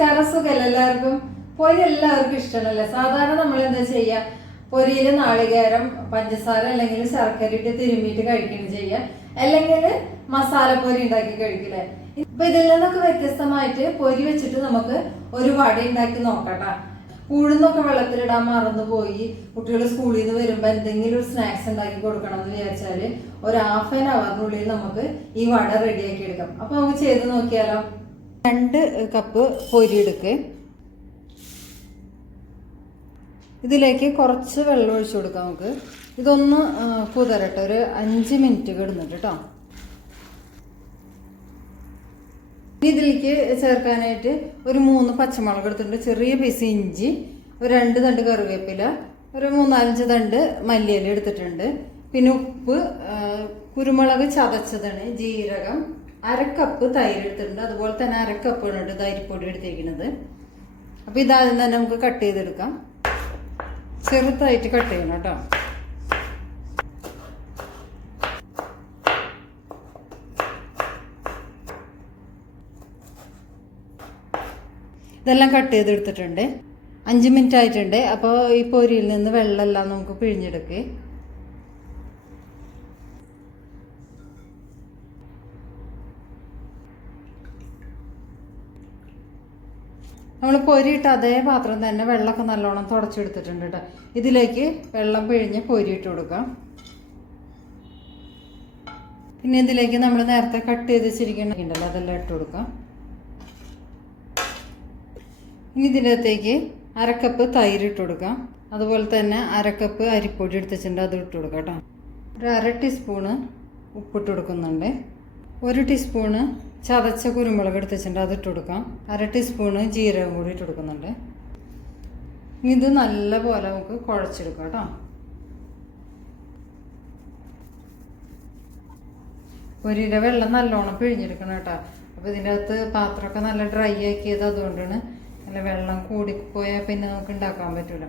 നമസ്കാരം സുഖമല്ല എല്ലാവർക്കും പൊരി എല്ലാവർക്കും ഇഷ്ടമല്ലേ സാധാരണ നമ്മൾ എന്താ ചെയ്യാ? പൊരിയിൽ നാളികേരം പഞ്ചസാര അല്ലെങ്കിൽ ശർക്കര ഇട്ട് തിരുമ്മിയിട്ട് കഴിക്കുകയാണ് ചെയ്യുക അല്ലെങ്കിൽ മസാല പൊരി ഉണ്ടാക്കി കഴിക്കില്ലേ? ഇപ്പൊ ഇതിൽ നിന്നൊക്കെ വ്യത്യസ്തമായിട്ട് പൊരി വെച്ചിട്ട് നമുക്ക് ഒരു വട ഉണ്ടാക്കി നോക്കട്ടാ. ഉഴുന്നൊക്കെ വെള്ളത്തിലിടാൻ മറന്നു പോയി. കുട്ടികൾ സ്കൂളിൽ നിന്ന് വരുമ്പോൾ എന്തെങ്കിലും ഒരു സ്നാക്സ് ഉണ്ടാക്കി കൊടുക്കണം എന്ന് വിചാരിച്ചാൽ ഒരു ഹാഫ് ആൻ അവറിനുള്ളിൽ നമുക്ക് ഈ വട റെഡിയാക്കി എടുക്കാം. അപ്പൊ നമുക്ക് ചെയ്ത് നോക്കിയാലോ? രണ്ട് കപ്പ് പൊരി എടുക്ക് ഇതിലേക്ക് കുറച്ച് വെള്ളം ഒഴിച്ചു കൊടുക്കാം നമുക്ക്. ഇതൊന്ന് കുതിരട്ടെ ഒരു അഞ്ച് മിനിറ്റ് കിടന്നിട്ട് കേട്ടോ ഇതിലേക്ക് ചേർക്കാനായിട്ട് ഒരു മൂന്ന് പച്ചമുളക് എടുത്തിട്ടുണ്ട്. ചെറിയ പീസ് ഇഞ്ചി ഒരു രണ്ട് തണ്ട് കറിവേപ്പില ഒരു മൂന്നാലഞ്ച് തണ്ട് മല്ലിയില എടുത്തിട്ടുണ്ട്. പിന്നെ ഉപ്പ് കുരുമുളക് ചതച്ചതാണ് ജീരകം. അരക്കപ്പ് തൈര് എടുത്തിട്ടുണ്ട് അതുപോലെ തന്നെ അരക്കപ്പ് ഉണ്ട് തൈരിപ്പൊടി എടുത്തേക്കുന്നത് അപ്പോൾ ഇതാദ്യം തന്നെ നമുക്ക് കട്ട് ചെയ്തെടുക്കാം. ചെറുതായിട്ട് കട്ട് ചെയ്യണം കേട്ടോ. ഇതെല്ലാം കട്ട് ചെയ്തെടുത്തിട്ടുണ്ട്. അഞ്ച് മിനിറ്റ് ആയിട്ടുണ്ട്. അപ്പോൾ ഈ പൊരിയിൽ നിന്ന് വെള്ളമെല്ലാം നമുക്ക് പിഴിഞ്ഞെടുക്കേ. നമ്മൾ പൊരിയിട്ട് അതേ പാത്രം തന്നെ വെള്ളമൊക്കെ നല്ലോണം തുടച്ചെടുത്തിട്ടുണ്ട് കേട്ടോ. ഇതിലേക്ക് വെള്ളം പിഴിഞ്ഞ് പൊരിയിട്ട് കൊടുക്കാം. പിന്നെ ഇതിലേക്ക് നമ്മൾ നേരത്തെ കട്ട് ചെയ്ത് വെച്ചിരിക്കണുണ്ടല്ലോ അതെല്ലാം ഇട്ട് കൊടുക്കാം. ഇനി ഇതിനകത്തേക്ക് അരക്കപ്പ് തൈര് ഇട്ട് കൊടുക്കാം. അതുപോലെ തന്നെ അരക്കപ്പ് അരിപ്പൊടി എടുത്തിട്ടുണ്ട് അത് ഇട്ട് കൊടുക്കാം കേട്ടോ. ഒരു അര ടീസ്പൂണ് ഉപ്പിട്ട് കൊടുക്കുന്നുണ്ട്. ഒരു ടീസ്പൂണ് ചതച്ച കുരുമുളക് എടുത്ത് വെച്ചിട്ടുണ്ട് അത് ഇട്ട് കൊടുക്കാം. അര ടീസ്പൂണ് ജീരകം കൂടി ഇട്ട് കൊടുക്കുന്നുണ്ട്. ഇത് നല്ല പോലെ നമുക്ക് കുഴച്ചെടുക്കാം കേട്ടോ. ഒരിര വെള്ളം നല്ലോണം പിഴിഞ്ഞെടുക്കണം കേട്ടോ. അപ്പോൾ ഇതിന്റെ അകത്ത് പാത്രമൊക്കെ നല്ല ഡ്രൈ ആക്കിയത് അതുകൊണ്ടാണ് നല്ല വെള്ളം കൂടിപ്പോയാൽ പിന്നെ നമുക്ക് ഉണ്ടാക്കാൻ പറ്റില്ല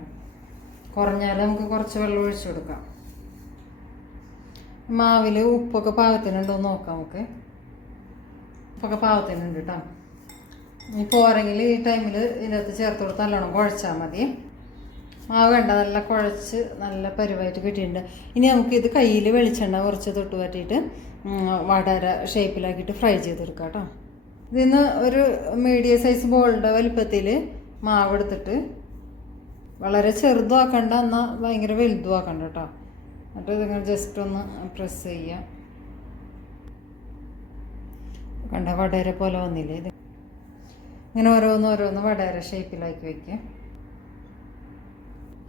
കുറഞ്ഞാലും നമുക്ക് കുറച്ച് വെള്ളം ഒഴിച്ചു കൊടുക്കാം. മാവിൽ ഉപ്പൊക്കെ പാകത്തിനുണ്ടോ നോക്കാം നമുക്ക്. ഉപ്പൊക്കെ പാകത്തിനുണ്ട് കേട്ടോ ഇനി പോരെങ്കിൽ ഈ ടൈമിൽ ഇതിനകത്ത് ചേർത്ത് കൊടുത്ത് നല്ലോണം കുഴച്ചാൽ മതി. മാവ് വേണ്ട നല്ല കുഴച്ച് നല്ല പരുവായിട്ട് കിട്ടിയിട്ടുണ്ട്. ഇനി നമുക്ക് ഇത് കയ്യിൽ വെളിച്ചെണ്ണ കുറച്ച് തൊട്ട് പറ്റിയിട്ട് വടര ഷേപ്പിലാക്കിയിട്ട് ഫ്രൈ ചെയ്തെടുക്കാം കേട്ടോ ഇതിന്ന് ഒരു മീഡിയം സൈസ് ബോളിന്റെ വലിപ്പത്തിൽ മാവ് എടുത്തിട്ട് വളരെ ചെറുതും ആക്കണ്ട എന്നാൽ ഭയങ്കര വലുതും ആക്കണ്ട കേട്ടോ എന്നിട്ട് ഇതിങ്ങനെ ജസ്റ്റ് ഒന്ന് പ്രസ് ചെയ്യാം. കണ്ട വടര പോലെ വന്നില്ലേ ഇത്? ഇങ്ങനെ ഓരോന്ന് ഓരോന്ന് വടര ഷേപ്പിലാക്കി വയ്ക്കുക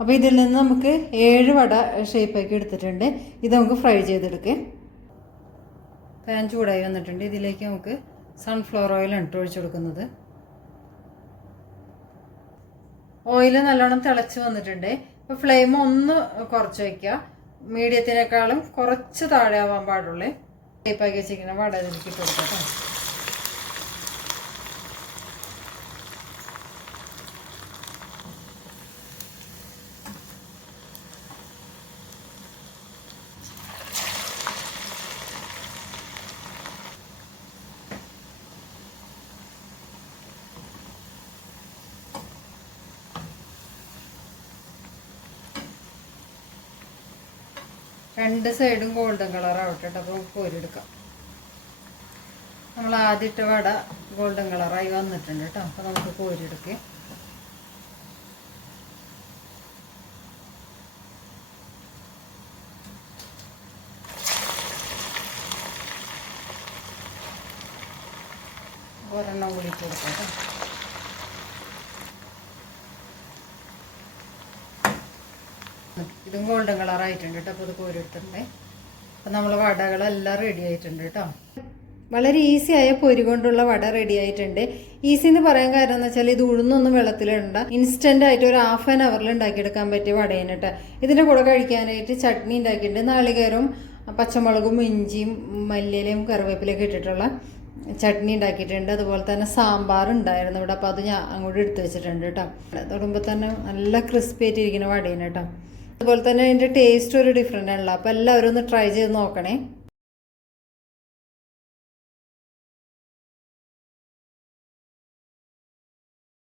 അപ്പോൾ ഇതിൽ നിന്ന് നമുക്ക് ഏഴ് വട ഷേപ്പാക്കി എടുത്തിട്ടുണ്ട്. ഇത് നമുക്ക് ഫ്രൈ ചെയ്തെടുക്കുക പാൻ ചൂടായി വന്നിട്ടുണ്ട്. ഇതിലേക്ക് നമുക്ക് സൺഫ്ലവർ ഓയിലാണ് ഇട്ട് ഒഴിച്ചു കൊടുക്കുന്നത്. ഓയിൽ നല്ലോണം തിളച്ച് വന്നിട്ടുണ്ട്. അപ്പോൾ ഫ്ലെയിം ഒന്ന് കുറച്ച് വയ്ക്കുക മീഡിയത്തിനേക്കാളും കുറച്ച് താഴെ ആവാൻ പാടുള്ളൂ. ഷേപ്പാക്കി വെച്ചിരിക്കുന്ന വട ഇതിലേക്ക് ഇട്ട് കൊടുക്കാം രണ്ട് സൈഡും ഗോൾഡൻ കളർ ആവട്ടെ കേട്ടോ അപ്പോൾ കോരിയെടുക്കാം നമ്മൾ ആദ്യത്തെ വട ഗോൾഡൻ കളറായി വന്നിട്ടുണ്ട് കേട്ടോ. അപ്പോൾ നമുക്ക് കോരിയെടുക്കാം. ഒരെണ്ണം കൂടി കൊടുക്കാം കേട്ടോ. ഇതും ഗോൾഡൻ കളർ ആയിട്ടുണ്ട് കേട്ടോ അപ്പോൾ ഇത് കോരിയെടുത്തിട്ടുണ്ട് അപ്പം നമ്മൾ വടകളെല്ലാം റെഡി ആയിട്ടുണ്ട് കേട്ടോ. വളരെ ഈസി ആയ പൊരി കൊണ്ടുള്ള വട റെഡി ആയിട്ടുണ്ട്. ഈസി എന്ന് പറയാൻ കാരണം എന്ന് വെച്ചാൽ ഇത് ഉഴുന്നൊന്നും വെള്ളത്തിലിടണ്ട. ഇൻസ്റ്റന്റ് ആയിട്ട് ഒരു ഹാഫ് ആൻ അവറിൽ ഉണ്ടാക്കിയെടുക്കാൻ പറ്റിയ വടയിനിട്ട് ഇതിന്റെ കൂടെ കഴിക്കാനായിട്ട് ചട്നി ഉണ്ടാക്കിയിട്ടുണ്ട്. നാളികേരവും പച്ചമുളകും ഇഞ്ചിയും മല്ലിയിലയും കറിവേപ്പിലൊക്കെ ഇട്ടിട്ടുള്ള ചട്നി ഉണ്ടാക്കിയിട്ടുണ്ട്. അതുപോലെ തന്നെ സാമ്പാർ ഉണ്ടായിരുന്നു ഇവിടെ. അപ്പോൾ അത് ഞാൻ അങ്ങോട്ട് എടുത്തു വെച്ചിട്ടുണ്ട് കേട്ടോ. തൊടുമ്പോൾ തന്നെ നല്ല ക്രിസ്പി ആയിട്ടിരിക്കുന്ന വടയാണ് കേട്ടോ. അതുപോലെ തന്നെ അതിന്റെ ടേസ്റ്റ് ഒരു ഡിഫറെന്റ് ആണല്ലോ. അപ്പോൾ എല്ലാവരും ഒന്ന് ട്രൈ ചെയ്ത് നോക്കണേ.